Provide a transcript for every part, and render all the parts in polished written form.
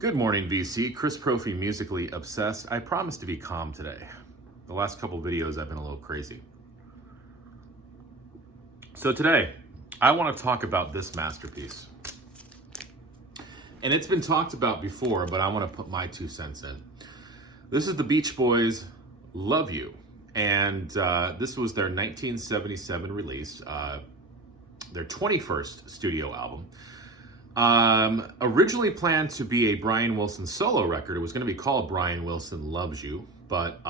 Good morning, VC. Chris Profi, musically obsessed. I promise to be calm today. The last couple videos I've been a little crazy. So today, I want to talk about this masterpiece. And it's been talked about before, but I want to put my 2 cents in. This is the Beach Boys' Love You. And this was their 1977 release, their 21st studio album. Originally planned to be a Brian Wilson solo record. It was going to be called Brian Wilson Loves You, but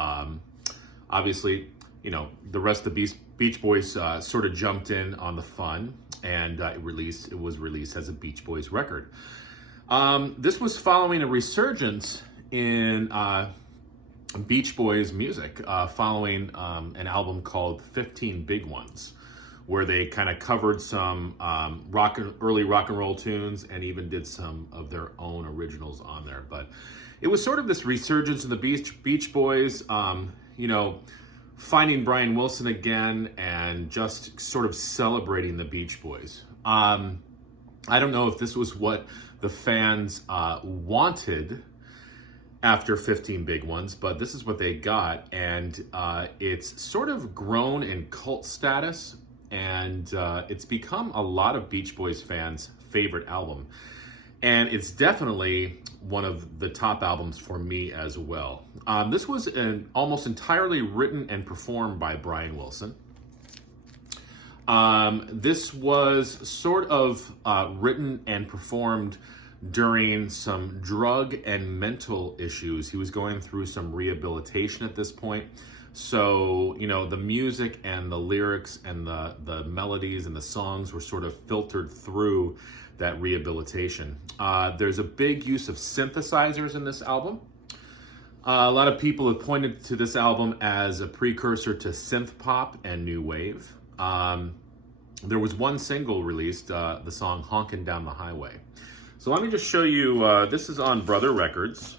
obviously, you know, the rest of the Beach Boys sort of jumped in on the fun, and it was released as a Beach Boys record. This was following a resurgence in Beach Boys music, following an album called 15 Big Ones, where they kind of covered some early rock and roll tunes and even did some of their own originals on there. But it was sort of this resurgence of the Beach Boys, you know, finding Brian Wilson again and just sort of celebrating the Beach Boys. I don't know if this was what the fans wanted after 15 Big Ones, but this is what they got. And it's sort of grown in cult status. And it's become a lot of Beach Boys fans' favorite album. And it's definitely one of the top albums for me as well. This was almost entirely written and performed by Brian Wilson. This was sort of written and performed during some drug and mental issues. He was going through some rehabilitation at this point. So, you know, the music and the lyrics and the melodies and the songs were sort of filtered through that rehabilitation. There's a big use of synthesizers in this album. A lot of people have pointed to this album as a precursor to synth pop and new wave. There was one single released, the song Honking Down the Highway. So let me just show you, this is on Brother Records.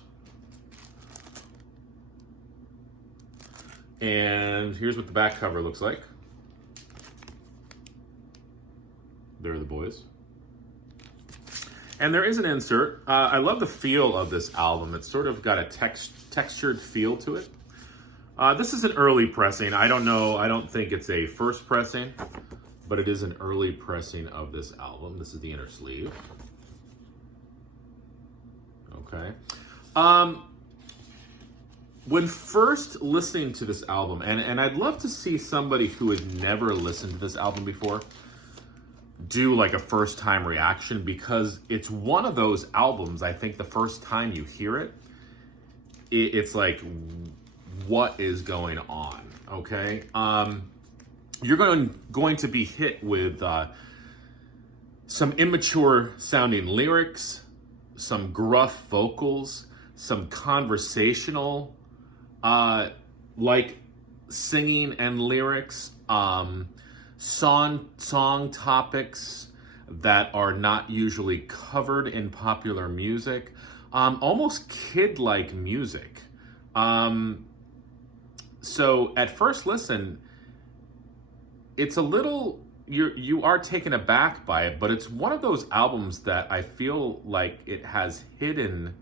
And here's what the back cover looks like. There are the boys. And there is an insert. I love the feel of this album. It's sort of got a textured feel to it. This is an early pressing. I don't know. I don't think it's a first pressing, but it is an early pressing of this album. This is the inner sleeve. Okay. When first listening to this album, and I'd love to see somebody who had never listened to this album before do like a first time reaction, because it's one of those albums, I think the first time you hear it, it's like, what is going on? Okay. You're going to be hit with some immature sounding lyrics, some gruff vocals, some conversational like singing and lyrics, song topics that are not usually covered in popular music, almost kid-like music. So at first listen, it's a little, you are taken aback by it, but it's one of those albums that I feel like it has hidden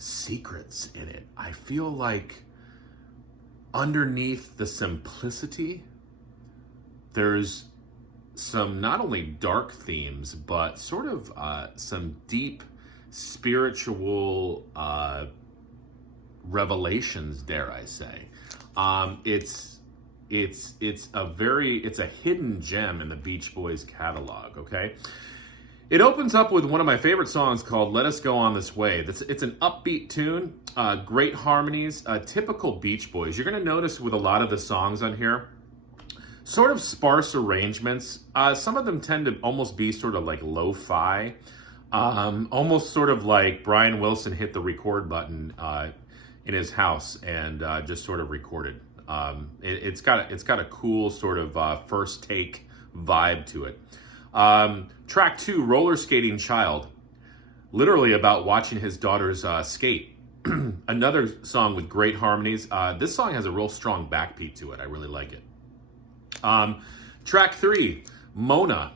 secrets in it. I feel like underneath the simplicity, there's some not only dark themes, but sort of some deep spiritual revelations, dare I say. It's a hidden gem in the Beach Boys catalog, okay? It opens up with one of my favorite songs called Let Us Go On This Way. It's an upbeat tune, great harmonies, typical Beach Boys. You're going to notice with a lot of the songs on here, sort of sparse arrangements. Some of them tend to almost be sort of like lo-fi, almost sort of like Brian Wilson hit the record button in his house and just sort of recorded. It's got a cool sort of first take vibe to it. Track 2, Roller Skating Child, literally about watching his daughters skate. Another song with great harmonies. This song has a real strong backbeat to it. I really like it. Track 3, Mona.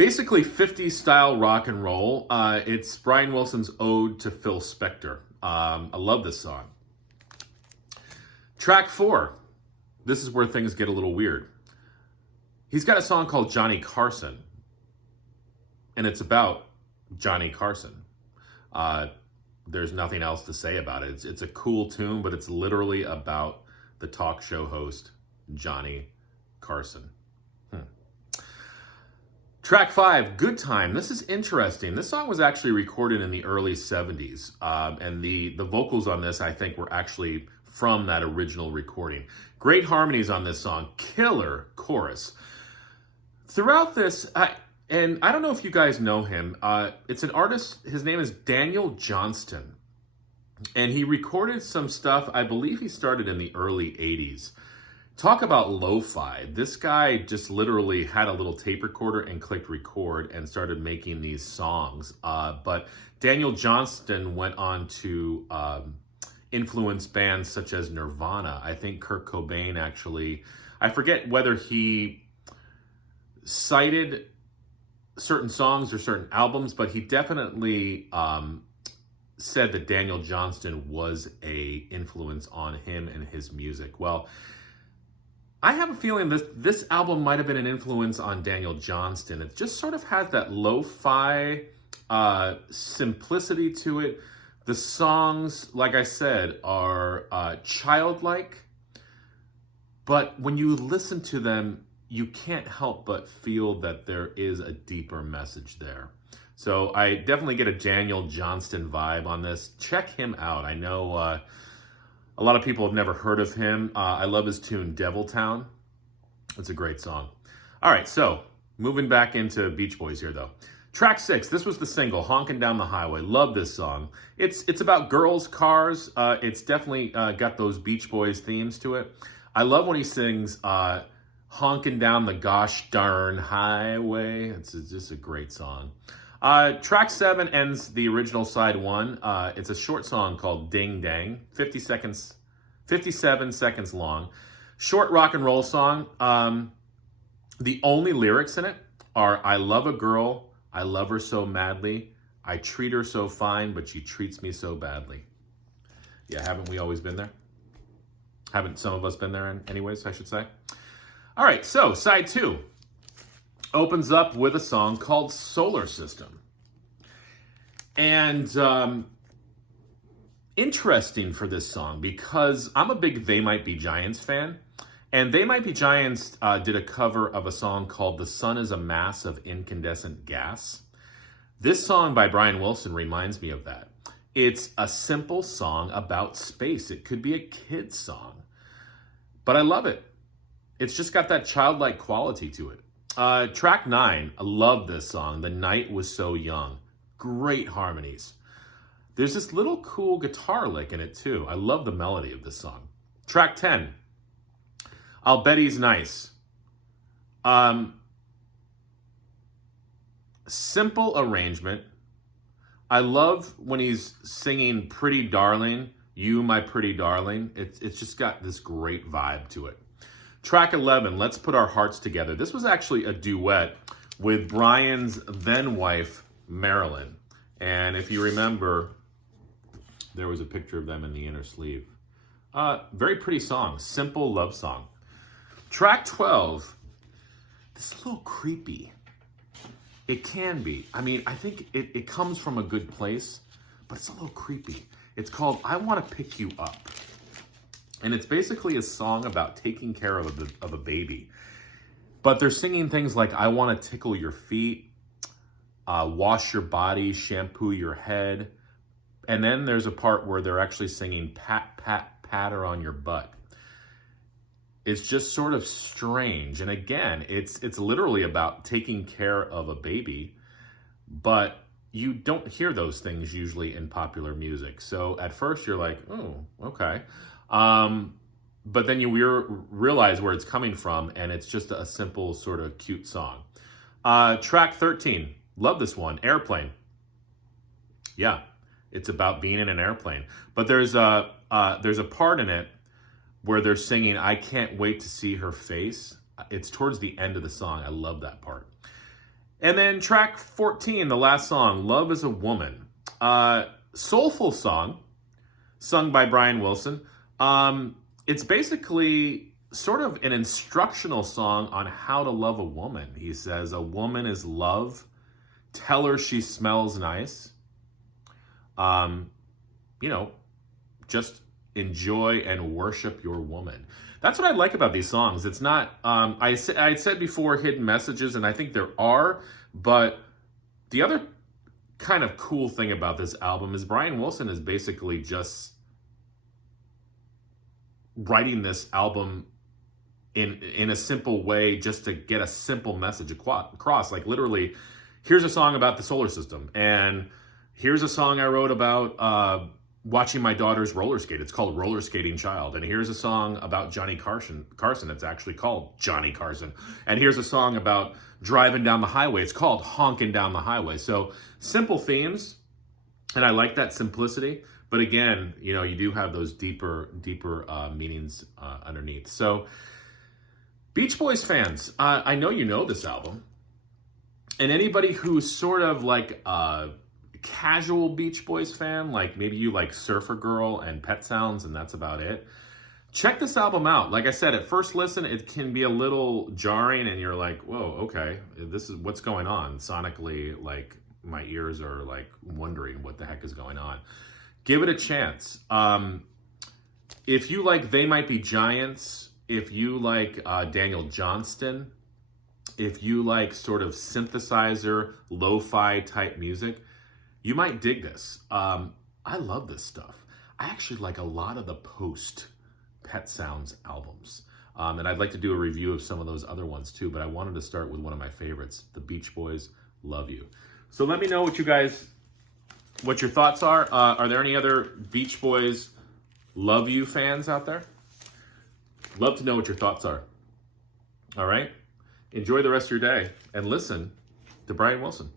Basically 50s style rock and roll. It's Brian Wilson's ode to Phil Spector. I love this song. Track 4. This is where things get a little weird. He's got a song called Johnny Carson, and it's about Johnny Carson. There's nothing else to say about it. It's a cool tune, but it's literally about the talk show host, Johnny Carson. Track 5, Good Time. This is interesting. This song was actually recorded in the early 70s, and the vocals on this, I think, were actually from that original recording. Great harmonies on this song. Killer chorus. Throughout this, and I don't know if you guys know him, it's an artist, his name is Daniel Johnston, and he recorded some stuff, I believe he started in the early 80s. Talk about lo-fi. This guy just literally had a little tape recorder and clicked record and started making these songs. But Daniel Johnston went on to influence bands such as Nirvana. I think Kurt Cobain actually, I forget whether he cited certain songs or certain albums, but he definitely said that Daniel Johnston was a influence on him and his music. Well, I have a feeling this album might have been an influence on Daniel Johnston. It just sort of has that lo-fi simplicity to it. The songs, like I said, are childlike, but when you listen to them, you can't help but feel that there is a deeper message there. So I definitely get a Daniel Johnston vibe on this. Check him out. I know a lot of people have never heard of him. I love his tune, Devil Town. It's a great song. All right, so moving back into Beach Boys here, though. Track 6, this was the single, Honking Down the Highway. Love this song. It's about girls, cars. It's definitely got those Beach Boys themes to it. I love when he sings Honking Down the Gosh Darn Highway. It's just a great song. Track 7 ends the original side 1. It's a short song called Ding Dang, 57 seconds long. Short rock and roll song. The only lyrics in it are, I love a girl, I love her so madly, I treat her so fine, but she treats me so badly. Yeah, haven't we always been there? Haven't some of us been there anyways, I should say? All right, so side 2 opens up with a song called Solar System. And interesting for this song because I'm a big They Might Be Giants fan. And They Might Be Giants did a cover of a song called The Sun is a Mass of Incandescent Gas. This song by Brian Wilson reminds me of that. It's a simple song about space. It could be a kid's song. But I love it. It's just got that childlike quality to it. Track 9, I love this song. The Night Was So Young. Great harmonies. There's this little cool guitar lick in it too. I love the melody of this song. Track 10, I'll Bet He's Nice. Simple arrangement. I love when he's singing Pretty Darling, You My Pretty Darling. It's just got this great vibe to it. Track 11, Let's Put Our Hearts Together. This was actually a duet with Brian's then wife, Marilyn. And if you remember, there was a picture of them in the inner sleeve. Very pretty song, simple love song. Track 12, this is a little creepy. It can be. I mean, I think it comes from a good place, but it's a little creepy. It's called I Want to Pick You Up. And it's basically a song about taking care of a baby. But they're singing things like, I want to tickle your feet, wash your body, shampoo your head. And then there's a part where they're actually singing pat, pat, patter on your butt. It's just sort of strange. And again, it's literally about taking care of a baby. But you don't hear those things usually in popular music. So at first you're like, oh, okay. But then you realize where it's coming from, and it's just a simple sort of cute song. Track 13, love this one, Airplane. Yeah, it's about being in an airplane. But there's a part in it where they're singing, I can't wait to see her face. It's towards the end of the song. I love that part. And then track 14, the last song, Love is a Woman. Soulful song, sung by Brian Wilson. It's basically sort of an instructional song on how to love a woman. He says, a woman is love. Tell her she smells nice. Just enjoy and worship your woman. That's what I like about these songs. It's not, I said before, hidden messages, and I think there are, but the other kind of cool thing about this album is Brian Wilson is basically just writing this album in a simple way just to get a simple message across. Like literally, here's a song about the solar system, and here's a song I wrote about watching my daughter's roller skate. It's called Roller Skating Child. And here's a song about Johnny Carson. It's actually called Johnny Carson. And here's a song about driving down the highway. It's called Honking Down the Highway. So simple themes, and I like that simplicity. But again, you do have those deeper meanings underneath. So Beach Boys fans, I know you know this album. And anybody who's sort of like casual Beach Boys fan, like maybe you like Surfer Girl and Pet Sounds and that's about it, check this album out. Like I said, at first listen, it can be a little jarring and you're like, whoa, okay, this is what's going on. Sonically, like my ears are like wondering what the heck is going on. Give it a chance. If you like They Might Be Giants, if you like Daniel Johnston, if you like sort of synthesizer, lo-fi type music, you might dig this. I love this stuff. I actually like a lot of the post Pet Sounds albums. And I'd like to do a review of some of those other ones too, but I wanted to start with one of my favorites, the Beach Boys, Love You. So let me know what your thoughts are. Are there any other Beach Boys Love You fans out there? Love to know what your thoughts are. All right? Enjoy the rest of your day and listen to Brian Wilson.